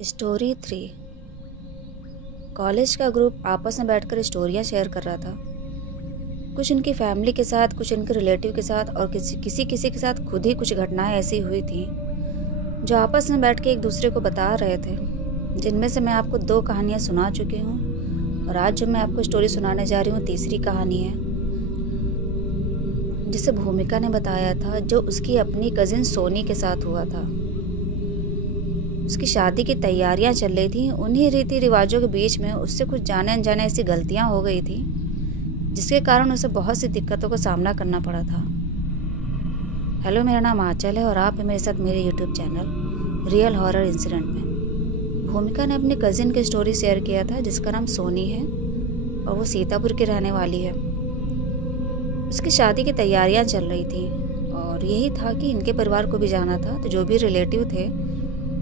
Story 3। College का group आपस में बैठकर स्टोरियां शेयर कर रहा था। कुछ उनकी फैमिली के साथ, कुछ उनके रिलेटिव के साथ और किसी के साथ खुद ही कुछ घटनाएं ऐसी हुई थी जो आपस में बैठ के एक दूसरे को बता रहे थे, जिनमें से मैं आपको 2 कहानियां सुना चुकी हूँ और आज जो मैं आपको स्टोरी सुनाने जा रही हूँ तीसरी कहानी है, जिसे भूमिका ने बताया था, जो उसकी अपनी कजिन सोनी के साथ हुआ था। उसकी शादी की तैयारियां चल रही थी। उन्हीं रीति रिवाजों के बीच में उससे कुछ जाने अनजाने ऐसी गलतियां हो गई थी जिसके कारण उसे बहुत सी दिक्कतों का सामना करना पड़ा था। हेलो, मेरा नाम आंचल है और आप हैं मेरे साथ मेरे YouTube channel real horror incident में। भूमिका ने अपनी कजिन की स्टोरी शेयर किया था जिसका नाम सोनी है और वो सीतापुर की रहने वाली है। उसकी शादी की तैयारियां चल रही थी और यही था कि इनके परिवार को भी जाना था, तो जो भी रिलेटिव थे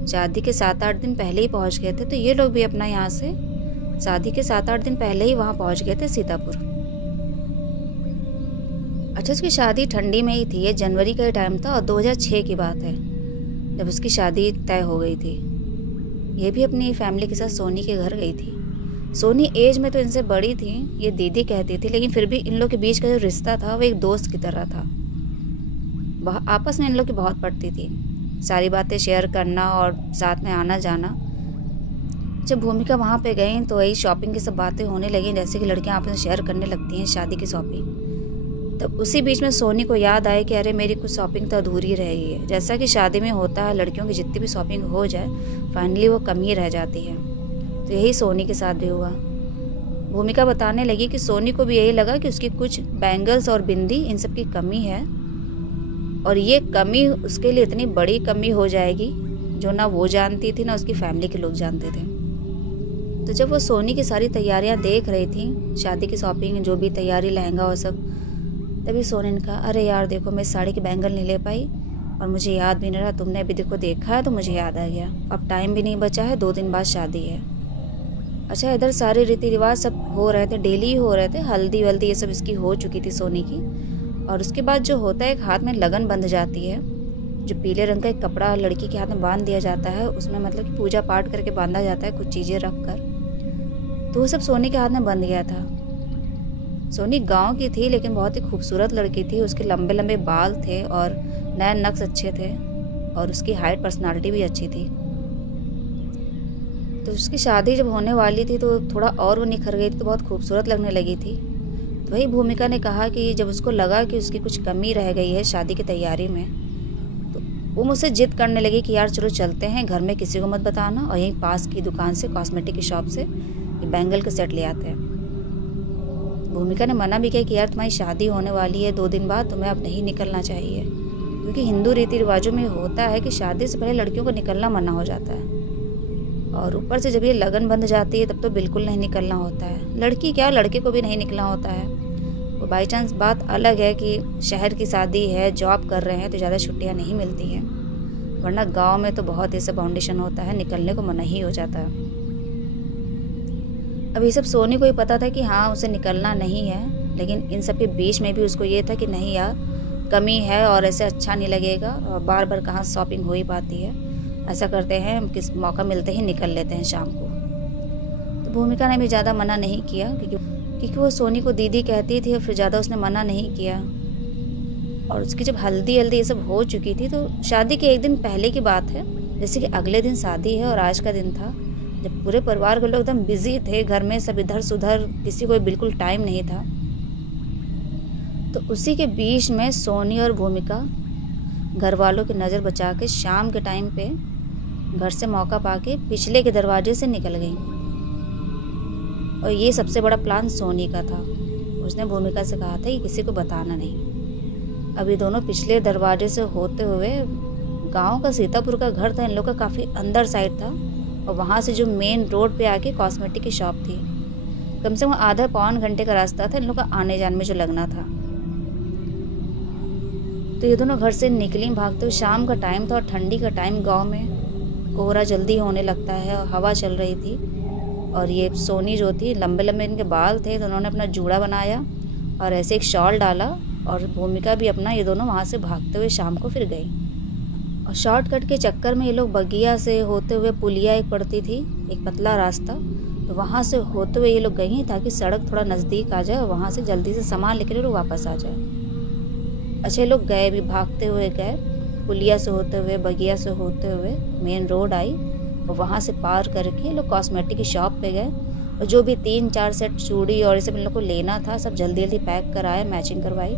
शादी के 7-8 दिन पहले ही पहुंच गए थे। तो ये लोग भी अपना यहाँ से शादी के 7-8 दिन पहले ही वहाँ पहुंच गए थे सीतापुर। अच्छा, उसकी शादी ठंडी में ही थी। ये जनवरी का ही टाइम था और 2006 की बात है जब उसकी शादी तय हो गई थी। ये भी अपनी फैमिली के साथ सोनी के घर गई थी। सोनी एज में तो इनसे बड़ी थी, ये दीदी कहती थी, लेकिन फिर भी इन लोग के बीच का जो रिश्ता था वो एक दोस्त की तरह था। आपस में इन लोग की बहुत पड़ती थी, सारी बातें शेयर करना और साथ में आना जाना। जब भूमिका वहाँ पे गई तो वही शॉपिंग की सब बातें होने लगी, जैसे कि लड़कियाँ आपस में शेयर करने लगती हैं शादी की शॉपिंग। तब उसी बीच में सोनी को याद आया कि अरे मेरी कुछ शॉपिंग तो अधूरी रह गई है। जैसा कि शादी में होता है, लड़कियों की जितनी भी शॉपिंग हो जाए फाइनली वो कम ही रह जाती है। तो यही सोनी के साथ भी हुआ। भूमिका बताने लगी कि सोनी को भी यही लगा कि उसकी कुछ बैंगल्स और बिंदी इन सब की कमी है और ये कमी उसके लिए इतनी बड़ी कमी हो जाएगी जो ना वो जानती थी ना उसकी फैमिली के लोग जानते थे। तो जब वो सोनी की सारी तैयारियां देख रही थी, शादी की शॉपिंग, जो भी तैयारी, लहंगा और सब, तभी सोनी ने कहा, अरे यार देखो, मैं साड़ी की बैंगल नहीं ले पाई और मुझे याद भी नहीं रहा। तुमने अभी देखो देखा है तो मुझे याद आ गया। अब टाइम भी नहीं बचा है, 2 दिन बाद शादी है। अच्छा, इधर सारे रीति रिवाज सब हो रहे थे, डेली हो रहे थे, हल्दी वल्दी ये सब इसकी हो चुकी थी सोनी की। और उसके बाद जो होता है, एक हाथ में लगन बंध जाती है, जो पीले रंग का एक कपड़ा लड़की के हाथ में बांध दिया जाता है। उसमें मतलब कि पूजा पाठ करके बांधा जाता है, कुछ चीज़ें रख कर। तो वो सब सोनी के हाथ में बंध गया था। सोनी गांव की थी लेकिन बहुत ही खूबसूरत लड़की थी। उसके लंबे लंबे बाल थे और नए नक्श अच्छे थे और उसकी हाइट, पर्सनालिटी भी अच्छी थी। तो उसकी शादी जब होने वाली थी तो थोड़ा और वो निखर गई थी, तो बहुत खूबसूरत लगने लगी थी। तो वही भूमिका ने कहा कि जब उसको लगा कि उसकी कुछ कमी रह गई है शादी की तैयारी में, तो वो मुझसे जिद करने लगी कि यार चलो चलते हैं, घर में किसी को मत बताना और यहीं पास की दुकान से, कॉस्मेटिक की शॉप से बैंगल के सेट ले आते हैं। भूमिका ने मना भी किया कि यार तुम्हारी शादी होने वाली है 2 दिन बाद, तुम्हें अब नहीं निकलना चाहिए, क्योंकि हिंदू रीति रिवाजों में होता है कि शादी से पहले लड़कियों को निकलना मना हो जाता है। और ऊपर से जब ये लगन बंध जाती है तब तो बिल्कुल नहीं निकलना होता है। लड़की क्या, लड़के को भी नहीं निकलना होता है। वो बाई चांस बात अलग है कि शहर की शादी है, जॉब कर रहे हैं तो ज़्यादा छुट्टियां नहीं मिलती हैं, वरना गांव में तो बहुत ऐसा बाउंडेशन होता है, निकलने को मना ही हो जाता है। अब ये सब सोनी को ही पता था कि हाँ उसे निकलना नहीं है, लेकिन इन सब के बीच में भी उसको ये था कि नहीं यार, कमी है और ऐसे अच्छा नहीं लगेगा और बार बार कहाँ शॉपिंग हो ही पाती है। ऐसा करते हैं, किस मौका मिलते ही निकल लेते हैं शाम को। तो भूमिका ने भी ज़्यादा मना नहीं किया क्योंकि वो सोनी को दीदी कहती थी और फिर ज़्यादा उसने मना नहीं किया। और उसकी जब हल्दी ये सब हो चुकी थी, तो शादी के 1 दिन पहले की बात है, जैसे कि अगले दिन शादी है और आज का दिन था जब पूरे परिवार के लोग एकदम बिजी थे, घर में सब इधर सुधर, किसी को बिल्कुल टाइम नहीं था। तो उसी के बीच में सोनी और भूमिका घर वालों की नज़र बचा के शाम के टाइम पे घर से मौका पाके पिछले के दरवाजे से निकल गई। और ये सबसे बड़ा प्लान सोनी का था। उसने भूमिका से कहा था कि किसी को बताना नहीं। अभी दोनों पिछले दरवाजे से होते हुए, गांव का सीतापुर का घर था इन लोग का, काफ़ी अंदर साइड था और वहाँ से जो मेन रोड पे आके कॉस्मेटिक की शॉप थी, कम से कम आधा पौन घंटे का रास्ता था इन लोग का आने जाने में जो लगना था। तो ये दोनों घर से निकली भागते हुए। शाम का टाइम था और ठंडी का टाइम, गांव में कोहरा जल्दी होने लगता है और हवा चल रही थी। और ये सोनी जो थी, लंबे लंबे इनके बाल थे, तो उन्होंने अपना जूड़ा बनाया और ऐसे एक शॉल डाला और भूमिका भी अपना, ये दोनों वहाँ से भागते हुए शाम को फिर गई। और शॉर्टकट के चक्कर में ये लोग बगिया से होते हुए पुलिया एक पड़ती थी, एक पतला रास्ता, तो वहाँ से होते हुए ये लोग गई ताकि सड़क थोड़ा नज़दीक आ जाए और वहाँ से जल्दी से सामान लेकर लोग वापस आ जाए। अच्छा, ये लोग गए भी, भागते हुए गए, पुलिया से होते हुए, बगिया से होते हुए मेन रोड आई और वहाँ से पार करके लोग कॉस्मेटिक की शॉप पे गए और जो भी 3-4 सेट चूड़ी और ये सब इन लोग को लेना था सब जल्दी जल्दी पैक कराए, मैचिंग करवाई।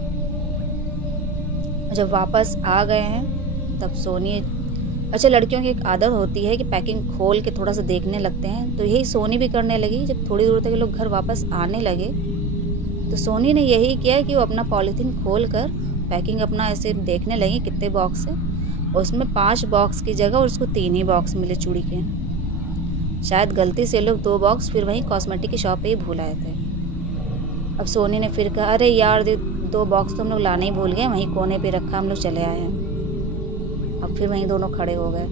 जब वापस आ गए हैं तब सोनी, अच्छा लड़कियों की एक आदत होती है कि पैकिंग खोल के थोड़ा सा देखने लगते हैं, तो यही सोनी भी करने लगी। जब थोड़ी दूर तक लोग घर वापस आने लगे तो सोनी ने यही किया कि वो अपना पॉलीथीन खोल कर पैकिंग अपना ऐसे देखने लगी कितने बॉक्स है, और उसमें 5 बॉक्स की जगह उसको 3 ही बॉक्स मिले चूड़ी के। शायद गलती से लोग 2 बॉक्स फिर वहीं कॉस्मेटिक की शॉप पे ही भूल आए थे। अब सोनी ने फिर कहा, अरे यार 2 बॉक्स तो हम लोग लाने ही भूल गए, वहीं कोने पे रखा, हम लोग चले आए हैं। अब फिर वहीं दोनों खड़े हो गए।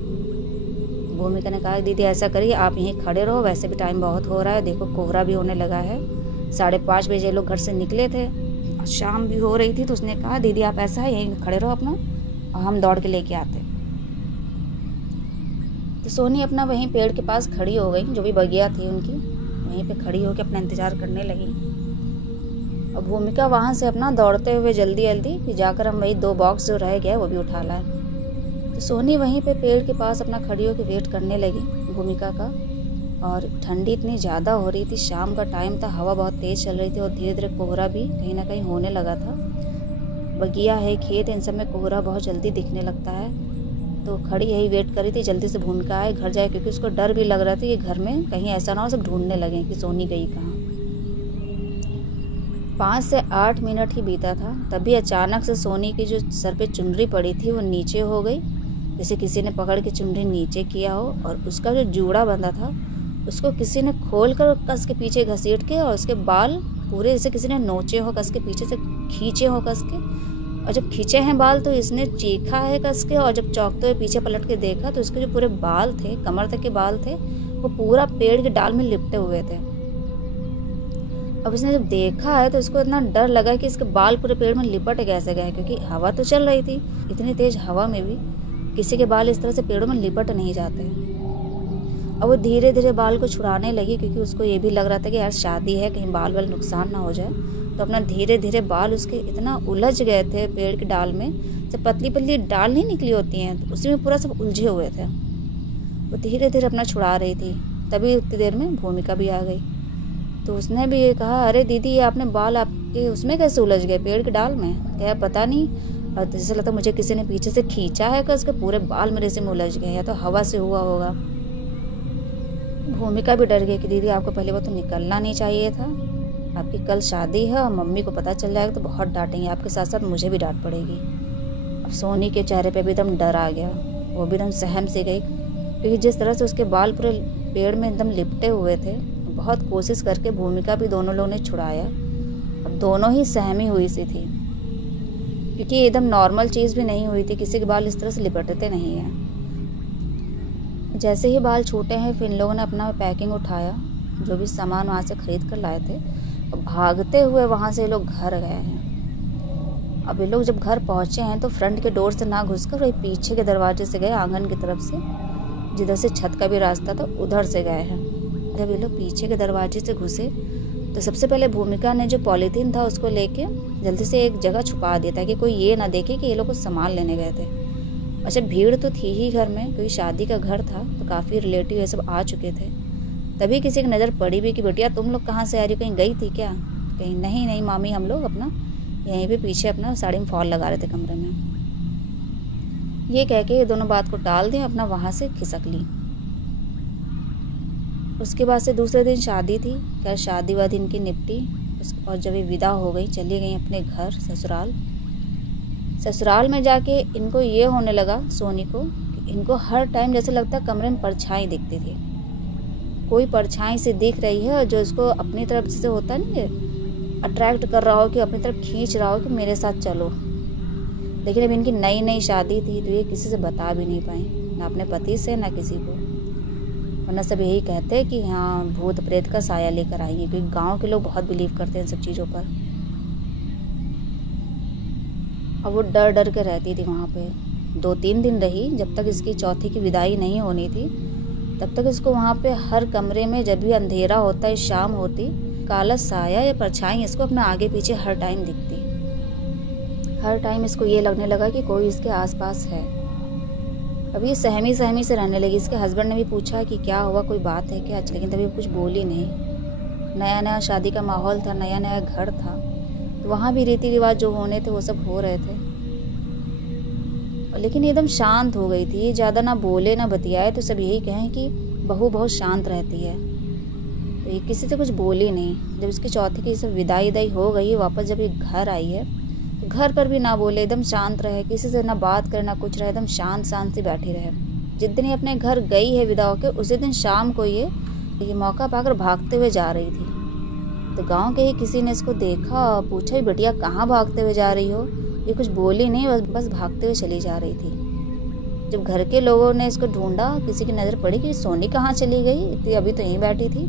भूमिका ने कहा, दीदी ऐसा करिए आप यहीं खड़े रहो, वैसे भी टाइम बहुत हो रहा है, देखो कोहरा भी होने लगा है, 5:30 बजे लोग घर से निकले थे और शाम भी हो रही थी। तो उसने कहा, दीदी आप ऐसा है यहीं खड़े रहो अपना और हम दौड़ के लेके आते। तो सोनी अपना वहीं पेड़ के पास खड़ी हो गई, जो भी बगिया थी उनकी, वहीं पे खड़ी होकर अपना इंतज़ार करने लगी। और भूमिका वहाँ से अपना दौड़ते हुए जल्दी जल्दी कि जाकर हम वही 2 बॉक्स जो रह गया वो भी उठा लाए। तो सोनी वहीं पे पेड़ के पास अपना खड़ी होकर वेट करने लगी भूमिका का। और ठंडी इतनी ज़्यादा हो रही थी, शाम का टाइम था, हवा बहुत तेज़ चल रही थी और धीरे धीरे कोहरा भी कहीं ना कहीं होने लगा था। बगिया है, खेत, इन सब में कोहरा बहुत जल्दी दिखने लगता है। तो खड़ी यही वेट करी थी जल्दी से भूमिका आए, घर जाए, क्योंकि उसको डर भी लग रहा था कि घर में कहीं ऐसा ना हो सब ढूंढने लगे कि सोनी गई कहाँ। 5 से 8 मिनट ही बीता था, तभी अचानक से सोनी की जो सर पे चुनरी पड़ी थी वो नीचे हो गई, जैसे किसी ने पकड़ के चुनरी नीचे किया हो। और उसका जो जूड़ा बंधा था उसको किसी ने खोल कर कस के पीछे घसीट के, और उसके बाल पूरे जैसे किसी ने नोचे हो कस के, पीछे से खींचे हो कस के। और जब खींचे हैं बाल तो इसने चीखा है कस के, और जब चौंकते हुए पीछे पलट के देखा तो उसके जो पूरे बाल थे, कमर तक के बाल थे, वो पूरा पेड़ के डाल में लिपटे हुए थे। अब इसने जब देखा है तो उसको इतना डर लगा कि इसके बाल पूरे पेड़ में लिपट कैसे गए, क्योंकि हवा तो चल रही थी, इतनी तेज हवा में भी किसी के बाल इस तरह से पेड़ों में लिपट नहीं जाते। अब वो धीरे धीरे बाल को छुड़ाने लगी, क्योंकि उसको ये भी लग रहा था कि यार शादी है, कहीं बाल वाल नुकसान ना हो जाए। तो अपना धीरे धीरे बाल उसके इतना उलझ गए थे पेड़ की डाल में, जब पतली पतली डाल नहीं निकली होती हैं तो उसी में पूरा सब उलझे हुए थे। वो धीरे धीरे अपना छुड़ा रही थी, तभी उतनी देर में भूमिका भी आ गई। तो उसने भी ये कहा, अरे दीदी ये आपने बाल आपके उसमें कैसे उलझ गए पेड़ की डाल में? क्या पता नहीं, और जैसे लगता मुझे किसी ने पीछे से खींचा है कि उसके पूरे बाल मेरे से में उलझ गए, या तो हवा से हुआ होगा। भूमिका भी डर गई कि दीदी आपको पहले वो तो निकलना नहीं चाहिए था, आपकी कल शादी है और मम्मी को पता चल जाएगा तो बहुत डांटेंगे, आपके साथ साथ मुझे भी डांट पड़ेगी। अब सोनी के चेहरे पे भी एकदम डर आ गया, वो भी एकदम सहम सी गई, क्योंकि जिस तरह से उसके बाल पूरे पेड़ में एकदम लिपटे हुए थे। बहुत कोशिश करके भूमिका भी दोनों लोगों ने छुड़ाया। अब दोनों ही सहमी हुई सी थी, क्योंकि एकदम नॉर्मल चीज़ भी नहीं हुई थी, किसी के बाल इस तरह से लिपटते नहीं हैं। जैसे ही बाल छूटे हैं फिर इन लोगों ने अपना पैकिंग उठाया, जो भी सामान वहाँ से खरीद कर लाए थे, और भागते हुए वहाँ से ये लोग घर गए हैं। अब ये लोग जब घर पहुँचे हैं तो फ्रंट के डोर से ना घुसकर वही पीछे के दरवाजे से गए, आंगन की तरफ से, जिधर से छत का भी रास्ता था उधर से गए हैं। जब ये लोग पीछे के दरवाजे से घुसे तो सबसे पहले भूमिका ने जो पॉलीथीन था उसको लेके जल्दी से एक जगह छुपा दिया ताकि कोई ये ना देखे कि ये लोग कुछ सामान लेने गए थे। अच्छा, भीड़ तो थी ही घर में, क्योंकि शादी का घर था तो काफ़ी रिलेटिव ये सब आ चुके थे। तभी किसी की नज़र पड़ी भी कि बेटिया तुम लोग कहाँ से आ रही हो, कहीं गई थी क्या? कहीं नहीं नहीं मामी, हम लोग अपना यहीं पे पीछे अपना साड़ी में फॉल लगा रहे थे कमरे में। ये कह के ये दोनों बात को टाल दें, अपना वहाँ से खिसक ली। उसके बाद से दूसरे दिन शादी थी। खैर शादी वादी इनकी निपटी, और जब ये विदा हो गई चली गई अपने घर ससुराल। ससुराल में जाके इनको ये होने लगा सोनी को कि इनको हर टाइम जैसे लगता कमरे में परछाई दिखती थी, कोई परछाई से दिख रही है और जो इसको अपनी तरफ से होता नहीं है अट्रैक्ट कर रहा हो कि अपनी तरफ खींच रहा हो कि मेरे साथ चलो। लेकिन अब इनकी नई नई शादी थी तो ये किसी से बता भी नहीं पाई, ना अपने पति से ना किसी को, वरना सब यही कहते हैं कि हाँ भूत प्रेत का साया लेकर आई है, क्योंकि गांव के लोग बहुत बिलीव करते हैं इन सब चीज़ों पर। अब वो डर डर के रहती थी वहाँ पे, 2-3 दिन रही, जब तक इसकी चौथी की विदाई नहीं होनी थी। तब तक इसको वहाँ पे हर कमरे में जब भी अंधेरा होता है, शाम होती, काला साया या परछाई इसको अपने आगे पीछे हर टाइम दिखती। हर टाइम इसको ये लगने लगा कि कोई इसके आसपास है। अभी सहमी सहमी से रहने लगी। इसके हस्बैंड ने भी पूछा कि क्या हुआ, कोई बात है क्या, लेकिन तभी कुछ बोली नहीं। नया नया शादी का माहौल था, नया नया घर था, तो वहाँ भी रीति रिवाज जो होने थे वो सब हो रहे थे, लेकिन एकदम शांत हो गई थी। ज़्यादा ना बोले ना बतियाए, तो सब यही कहें कि बहू बहुत शांत रहती है। तो ये किसी से कुछ बोली नहीं। जब इसकी चौथी की सब विदाई हो गई, वापस जब ये घर आई है, तो घर पर भी ना बोले, एकदम शांत रहे, किसी से ना बात करे ना कुछ रहे, एकदम शांत सी बैठी रहे। जिस दिन ये अपने घर गई है विदा होकर, उसी दिन शाम को ये मौका पाकर भागते हुए जा रही थी। तो गांव के ही किसी ने इसको देखा और पूछा, बेटिया कहाँ भागते हुए जा रही हो। ये कुछ बोली नहीं, बस भागते हुए चली जा रही थी। जब घर के लोगों ने इसको ढूंढा, किसी की नज़र पड़ी कि सोनी कहाँ चली गई, इतनी अभी तो यहीं बैठी थी,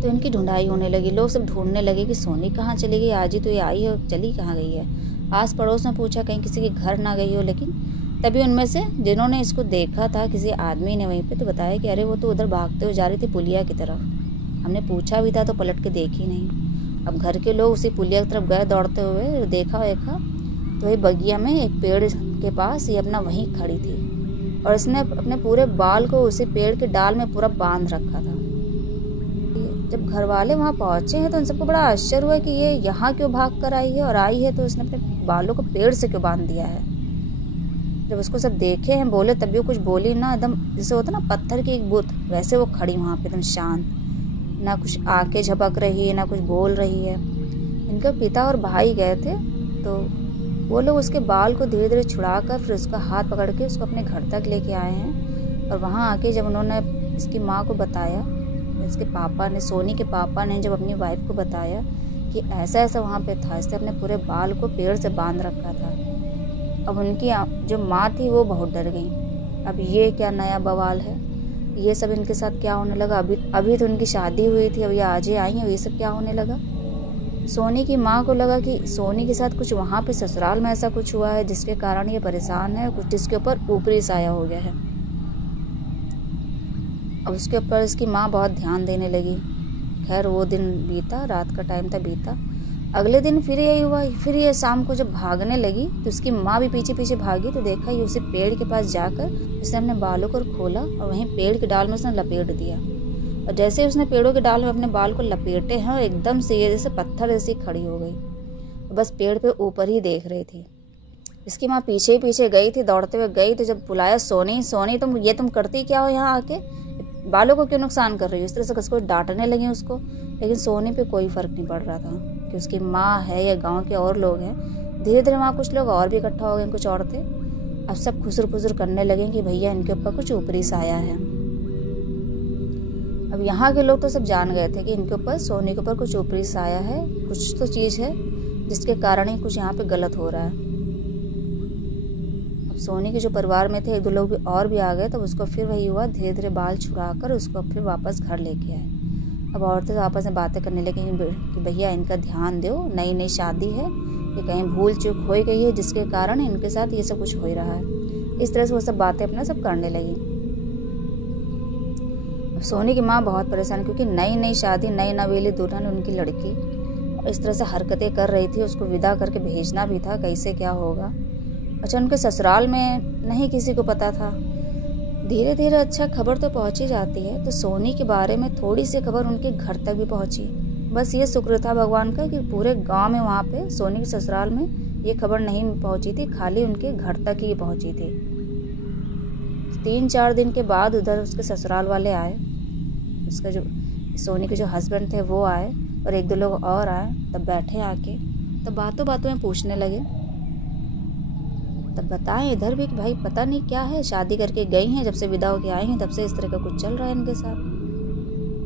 तो इनकी ढूंढाई होने लगी। लोग सब ढूंढने लगे कि सोनी कहाँ चली गई, आज ही तो ये आई है, चली कहाँ गई है। आस पड़ोस में पूछा, कहीं किसी के घर ना गई हो, लेकिन तभी उनमें से जिन्होंने इसको देखा था, किसी आदमी ने वहीं पे, तो बताया कि अरे वो तो उधर भागते हुए जा रही थी पुलिया की तरफ। हमने पूछा भी था तो पलट के देखी नहीं। अब घर के लोग उसी पुलिया की तरफ गए दौड़ते हुए, देखा तो ये बगिया में एक पेड़ के पास ये अपना वहीं खड़ी थी, और इसने अपने पूरे बाल को उसी पेड़ के डाल में पूरा बांध रखा था। जब घर वाले वहाँ पहुँचे हैं तो उन सबको बड़ा आश्चर्य हुआ कि ये यहाँ क्यों भाग कर आई है, और आई है तो उसने अपने बालों को पेड़ से क्यों बांध दिया है। जब उसको सब देखे हैं, बोले, तभी वो कुछ बोली ना, एकदम जैसे होता ना पत्थर की एक बुत, वैसे वो खड़ी वहाँ पे एकदम शांत, ना कुछ आके झपक रही है ना कुछ बोल रही है। इनका पिता और भाई गए थे, तो वो लोग उसके बाल को धीरे धीरे छुड़ा कर फिर उसका हाथ पकड़ के उसको अपने घर तक लेके आए हैं। और वहाँ आके जब उन्होंने इसकी माँ को बताया, इसके पापा ने, सोनी के पापा ने जब अपनी वाइफ को बताया कि ऐसा ऐसा वहाँ पे था, इसने अपने पूरे बाल को पेड़ से बांध रखा था, अब उनकी जो माँ थी वो बहुत डर गई। अब ये क्या नया बवाल है, ये सब इनके साथ क्या होने लगा। अभी तो उनकी शादी हुई थी, अब ये आज ही आई हैं, ये सब क्या होने लगा। सोनी की माँ को लगा कि सोनी के साथ कुछ वहाँ पे ससुराल में ऐसा कुछ हुआ है जिसके कारण ये परेशान है, कुछ जिसके ऊपर ऊपरी साया हो गया है। अब उसके ऊपर इसकी माँ बहुत ध्यान देने लगी। खैर वो दिन बीता, रात का टाइम था, बीता। अगले दिन फिर यही हुआ। फिर ये शाम को जब भागने लगी तो उसकी माँ भी पीछे पीछे भागी, तो देखा ये उसी पेड़ के पास जाकर उसने अपने बालों को खोला और वहीं पेड़ के डाल में उसने लपेट दिया। और जैसे उसने पेड़ों के डाल में अपने बाल को लपेटे हैं, और एकदम से ये जैसे पत्थर जैसी खड़ी हो गई, बस पेड़ पे ऊपर ही देख रही थी। इसकी माँ पीछे ही पीछे गई थी, दौड़ते हुए गई, तो जब बुलाया, सोनी सोनी तुम करती क्या हो यहाँ आके, बालों को क्यों नुकसान कर रही हो। इस तरह से कसको डांटने लगी उसको, लेकिन सोनी पे कोई फर्क नहीं पड़ रहा था कि उसकी माँ है या गांव के और लोग हैं। धीरे धीरे वहाँ कुछ लोग और भी इकट्ठा हो गए, कुछ औरतें। अब सब खुसर फुसर करने लगे कि भैया इनके ऊपर कुछ ऊपरी साया है। अब यहाँ के लोग तो सब जान गए थे कि इनके ऊपर, सोनी के ऊपर कुछ ऊपरी साया है, कुछ तो चीज़ है जिसके कारण ही कुछ यहाँ पे गलत हो रहा है। अब सोनी के जो परिवार में थे एक दो लोग भी और भी आ गए, तब उसको फिर वही हुआ, धीरे धीरे बाल छुड़ा कर उसको फिर वापस घर लेके आए। अब औरतें आपस में बातें करने लगी कि भैया इनका ध्यान दो, नई नई शादी है, ये कहीं भूल चूक हो गई है जिसके कारण इनके साथ ये सब कुछ हो ही रहा है। इस तरह से वो सब बातें अपना सब करने लगी। सोनी की माँ बहुत परेशान, क्योंकि नई नई शादी, नई नवेली दुल्हन उनकी लड़की, और इस तरह से हरकतें कर रही थी। उसको विदा करके भेजना भी था, कैसे क्या होगा। अच्छा, उनके ससुराल में नहीं किसी को पता था। धीरे धीरे अच्छा खबर तो पहुंची जाती है, तो सोनी के बारे में थोड़ी सी खबर उनके घर तक भी पहुंची। बस ये शुक्र था भगवान का कि पूरे गांव में वहाँ पे सोनी के ससुराल में ये खबर नहीं पहुंची थी, खाली उनके घर तक ही पहुंची थी। 3-4 दिन के बाद उधर उसके ससुराल वाले आए, उसका जो सोनी के जो हस्बैंड थे वो आए, और एक दो लोग और आए। तब बैठे आके, तब बातों बातों में पूछने लगे। तब बताएं इधर भी कि भाई पता नहीं क्या है, शादी करके गई हैं, जब से विदा होके आई हैं तब से इस तरह का कुछ चल रहा है इनके साथ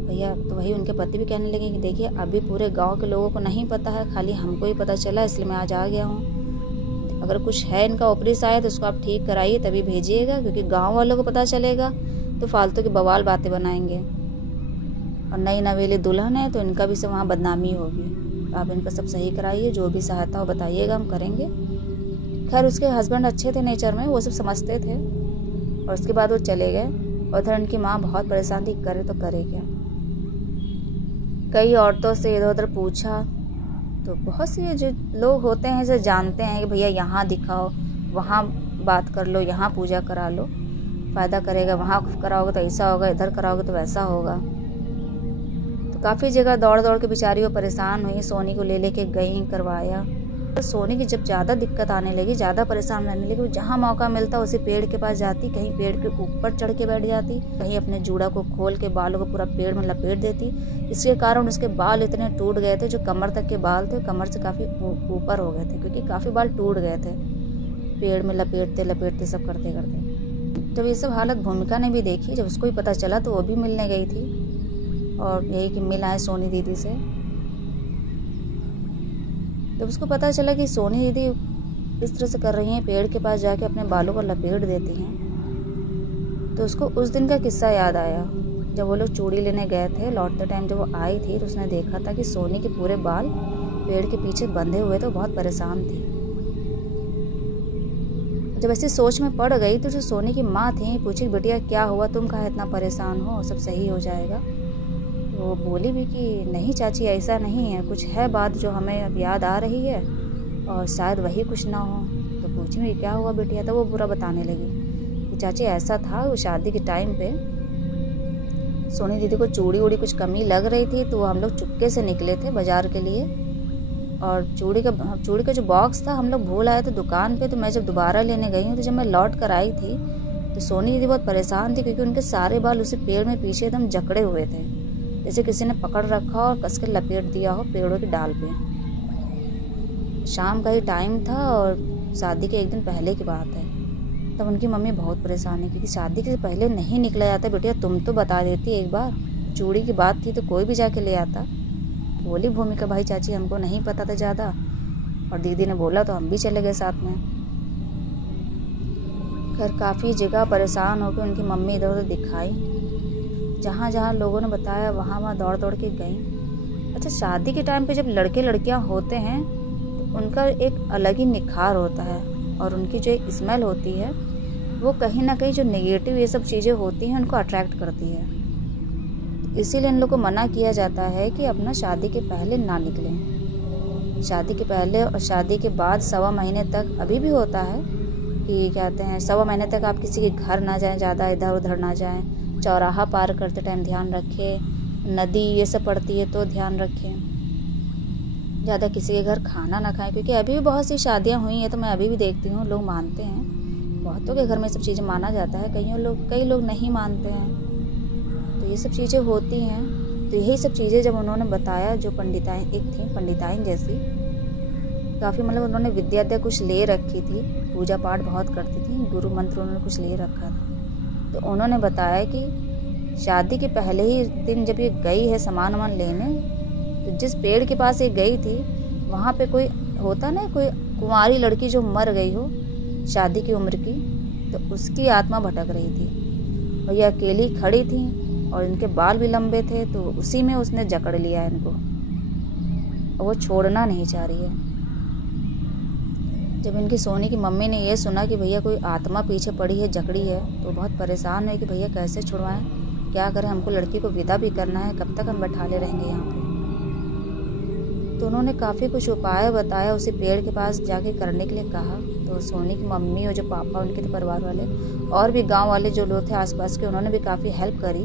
भैया। तो वही उनके पति भी कहने लगे कि देखिए अभी पूरे गांव के लोगों को नहीं पता है, खाली हमको ही पता चला, इसलिए मैं आज आ गया हूँ। अगर कुछ है इनका ऊपरी साया तो उसको आप ठीक कराइए, तभी भेजिएगा, क्योंकि गाँव वालों को पता चलेगा तो फालतू की बवाल बातें बनाएंगे, और नई नवेली दुल्हन है तो इनका भी सब वहाँ बदनामी होगी। आप इनका सब सही कराइए, जो भी सहायता हो बताइएगा, हम करेंगे। खैर उसके हस्बैंड अच्छे थे नेचर में, वो सब समझते थे और उसके बाद वो चले गए। और उधर उनकी माँ बहुत परेशान थी, करे तो करे क्या। कई औरतों से इधर उधर पूछा तो बहुत से जो लोग होते हैं जो जानते हैं कि भैया यहाँ दिखाओ, वहाँ बात कर लो, यहाँ पूजा करा लो, फ़ायदा करेगा, वहाँ कराओगे तो ऐसा होगा, इधर कराओगे तो वैसा होगा। तो काफ़ी जगह दौड़ दौड़ के बेचारी वो परेशान हुई, सोनी को ले लेके गई, करवाया। तो सोनी की जब ज़्यादा दिक्कत आने लगी, ज़्यादा परेशान रहने लगी, जहाँ मौका मिलता उसी पेड़ के पास जाती, कहीं पेड़ के ऊपर चढ़ के बैठ जाती, कहीं अपने जूड़ा को खोल के बालों को पूरा पेड़ में लपेट देती। इसके कारण उसके बाल इतने टूट गए थे, जो कमर तक के बाल थे कमर से काफ़ी ऊपर हो गए थे, क्योंकि काफ़ी बाल टूट गए थे पेड़ में लपेटते लपेटते सब करते करते। जब ये सब हालत भूमिका ने भी देखी, जब उसको भी पता चला तो वो भी मिलने गई थी और यही कि मिल आए सोनी दीदी से। जब उसको पता चला कि सोनी दीदी इस तरह से कर रही हैं, पेड़ के पास जाके अपने बालों को लपेट देती हैं, तो उसको उस दिन का किस्सा याद आया। जब वो लोग चूड़ी लेने गए थे, लौटते टाइम जब वो आई थी तो उसने देखा था कि सोनी के पूरे बाल पेड़ के पीछे बंधे हुए थे, बहुत परेशान थी। जब ऐसी सोच में पड़ गई तो जो सोनी की माँ थी पूछी, बेटिया क्या हुआ, तुम कहाँ इतना परेशान हो, सब सही हो जाएगा। वो बोली भी कि नहीं चाची, ऐसा नहीं है, कुछ है बात जो हमें अब याद आ रही है और शायद वही कुछ ना हो। तो पूछी मैं क्या हुआ बेटिया, तो वो बुरा बताने लगी कि चाची ऐसा था, वो शादी के टाइम पे सोनी दीदी को चूड़ी उड़ी कुछ कमी लग रही थी, तो हम लोग चुपके से निकले थे बाज़ार के लिए और चूड़ी का जो बॉक्स था हम लोग भूल आए थे दुकान पे। तो मैं जब दोबारा लेने गई हूँ तो जब मैं लौट कर आई थी तो सोनी दीदी बहुत परेशान थी, क्योंकि उनके सारे बाल उसी पेड़ में पीछे एकदम जकड़े हुए थे, जैसे किसी ने पकड़ रखा और कस के लपेट दिया हो पेड़ों की डाल पे। शाम का ही टाइम था और शादी के एक दिन पहले की बात है। तब उनकी मम्मी बहुत परेशान है, क्योंकि शादी के पहले नहीं निकला जाता। बेटिया तुम तो बता देती एक बार, चूड़ी की बात थी तो कोई भी जाके ले आता। बोली भूमिका, भाई चाची हमको नहीं पता था ज़्यादा, और दीदी ने बोला तो हम भी चले गए साथ में। खैर काफ़ी जगह परेशान होकर उनकी मम्मी इधर उधर दिखाई, जहाँ जहाँ लोगों ने बताया वहाँ वहाँ दौड़ दौड़ के गई। अच्छा, शादी के टाइम पे जब लड़के लड़कियाँ होते हैं तो उनका एक अलग ही निखार होता है और उनकी जो एक स्मेल होती है वो कहीं ना कहीं जो नेगेटिव ये सब चीज़ें होती हैं उनको अट्रैक्ट करती है। इसीलिए इन लोगों को मना किया जाता है कि अपना शादी के पहले ना निकलें। शादी के पहले और शादी के बाद 1.25 महीने तक अभी भी होता है कि कहते हैं 1.25 महीने तक आप किसी के घर ना जाएं, ज़्यादा इधर उधर ना जाएं, चौराहा पार करते टाइम ध्यान रखें, नदी ये सब पड़ती है तो ध्यान रखें, ज़्यादा किसी के घर खाना ना खाएं, क्योंकि अभी भी बहुत सी शादियां हुई हैं तो मैं अभी भी देखती हूँ लोग मानते हैं, बहुतों के घर में सब चीज़ें माना जाता है, कई लोग नहीं मानते हैं, तो ये सब चीज़ें होती हैं। तो यही सब चीज़ें जब उन्होंने बताया, जो पंडिताएँ एक थी पंडिताइन जैसी, काफ़ी मतलब उन्होंने विद्या कुछ ले रखी थी, पूजा पाठ बहुत करती थी, गुरु मंत्र उन्होंने कुछ ले रखा था। तो उन्होंने बताया कि शादी के पहले ही दिन जब ये गई है सामान वामान लेने, तो जिस पेड़ के पास ये गई थी वहाँ पे कोई होता ना, कोई कुंवारी लड़की जो मर गई हो शादी की उम्र की, तो उसकी आत्मा भटक रही थी और ये अकेली खड़ी थी और इनके बाल भी लंबे थे, तो उसी में उसने जकड़ लिया इनको और वो छोड़ना नहीं चाह रही है। जब इनकी सोनी की मम्मी ने ये सुना कि भैया कोई आत्मा पीछे पड़ी है, जकड़ी है, तो बहुत परेशान हुई कि भैया कैसे छुड़वाएं, क्या करें, हमको लड़की को विदा भी करना है, कब तक हम बैठाले रहेंगे यहाँ पे। तो उन्होंने काफ़ी कुछ उपाय बताया, उसी पेड़ के पास जाके करने के लिए कहा। तो सोनी की मम्मी और जो पापा उनके थे परिवार वाले और भी गाँव वाले जो लोग थे आसपास के, उन्होंने भी काफ़ी हेल्प करी।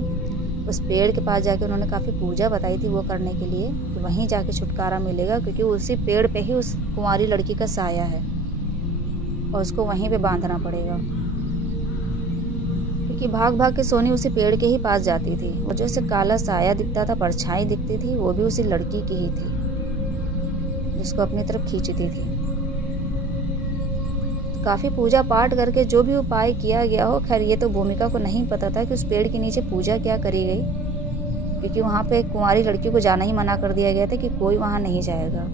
उस पेड़ के पास जाके उन्होंने काफ़ी पूजा बताई थी वो करने के लिए, कि वहीं जाके छुटकारा मिलेगा, क्योंकि उसी पेड़ पे ही उस कुंवारी लड़की का साया है और उसको वहीं पे बांधना पड़ेगा। क्योंकि भाग भाग के सोनी उसी पेड़ के ही पास जाती थी और जो उसे काला साया दिखता था, परछाई दिखती थी, वो भी उसी लड़की की ही थी जिसको अपनी तरफ खींचती थी। तो काफ़ी पूजा पाठ करके जो भी उपाय किया गया हो, खैर ये तो भूमिका को नहीं पता था कि उस पेड़ के नीचे पूजा क्या करी गई, क्योंकि वहाँ पे कुंवारी लड़की को जाना ही मना कर दिया गया था कि कोई वहाँ नहीं जाएगा।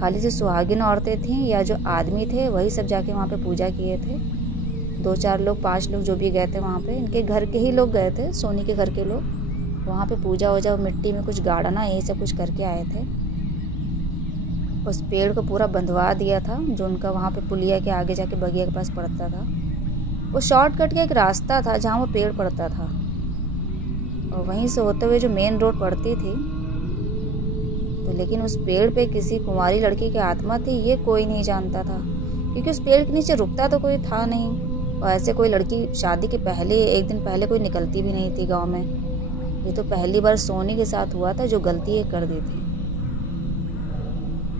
खाली जो सुहागिन औरतें थीं या जो आदमी थे वही सब जाके वहाँ पे पूजा किए थे। 2-4 लोग 5 लोग जो भी गए थे वहाँ पे, इनके घर के ही लोग गए थे, सोनी के घर के लोग, वहाँ पे पूजा वूजा मिट्टी में कुछ गाड़ना यही सब कुछ करके आए थे। उस पेड़ को पूरा बंधवा दिया था जो उनका वहाँ पे पुलिया के आगे जाके बगिया के पास पड़ता था। वो शॉर्टकट का एक रास्ता था जहाँ वो पेड़ पड़ता था, और वहीं से होते हुए जो मेन रोड पड़ती थी। तो लेकिन उस पेड़ पे किसी कुंवारी लड़की की आत्मा थी ये कोई नहीं जानता था, क्योंकि उस पेड़ के नीचे रुकता तो कोई था नहीं, और ऐसे कोई लड़की शादी के पहले एक दिन पहले कोई निकलती भी नहीं थी गांव में। ये तो पहली बार सोनी के साथ हुआ था जो गलती ये कर दी थी।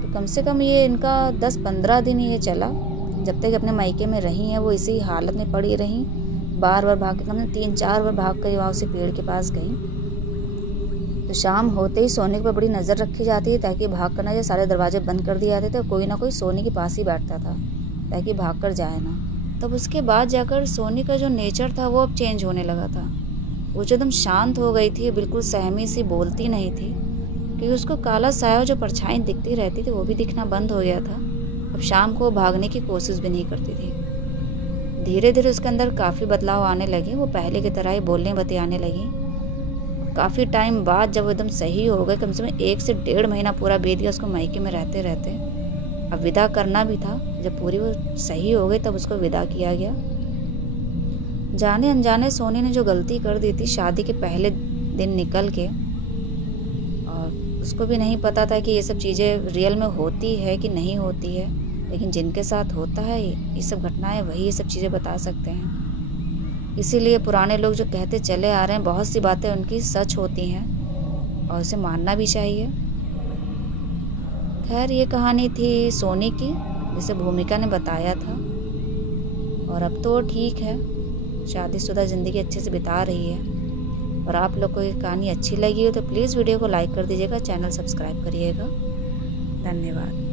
तो कम से कम ये इनका 10-15 दिन ये चला, जब तक अपने मायके में रही हैं वो इसी हालत में पड़ी रही। बार बार भाग के कम से 3-4 बार भाग कर वहाँ उसी पेड़ के पास गई। तो शाम होते ही सोनी पर बड़ी नज़र रखी जाती है ताकि भाग कर ना जाए। सारे दरवाजे बंद कर दिए जाते थे, कोई ना कोई सोनी के पास ही बैठता था ताकि भाग कर जाए ना। तब उसके बाद जाकर सोनी का जो नेचर था वो अब चेंज होने लगा था। वो जो एकदम शांत हो गई थी, बिल्कुल सहमी सी, बोलती नहीं थी, क्योंकि उसको काला साया जो परछाई दिखती रहती थी वो भी दिखना बंद हो गया था। अब शाम को भागने की कोशिश भी नहीं करती थी। धीरे धीरे उसके अंदर काफ़ी बदलाव आने लगे। वो पहले की तरह ही बोलने बतियाने लगी। काफ़ी टाइम बाद जब वो एकदम सही हो गए, कम से कम 1 से 1.5 महीना पूरा बीत गया उसको मायके में रहते रहते। अब विदा करना भी था। जब पूरी वो सही हो गई तब उसको विदा किया गया। जाने अनजाने सोनी ने जो गलती कर दी थी शादी के पहले दिन निकल के, और उसको भी नहीं पता था कि ये सब चीज़ें रियल में होती है कि नहीं होती है, लेकिन जिनके साथ होता है ये सब घटनाएं वही ये सब चीज़ें बता सकते हैं। इसीलिए पुराने लोग जो कहते चले आ रहे हैं बहुत सी बातें उनकी सच होती हैं और उसे मानना भी चाहिए। खैर ये कहानी थी सोनी की, जिसे भूमिका ने बताया था, और अब तो ठीक है, शादीशुदा ज़िंदगी अच्छे से बिता रही है। और आप लोग को ये कहानी अच्छी लगी हो तो प्लीज़ वीडियो को लाइक कर दीजिएगा, चैनल सब्सक्राइब करिएगा। धन्यवाद।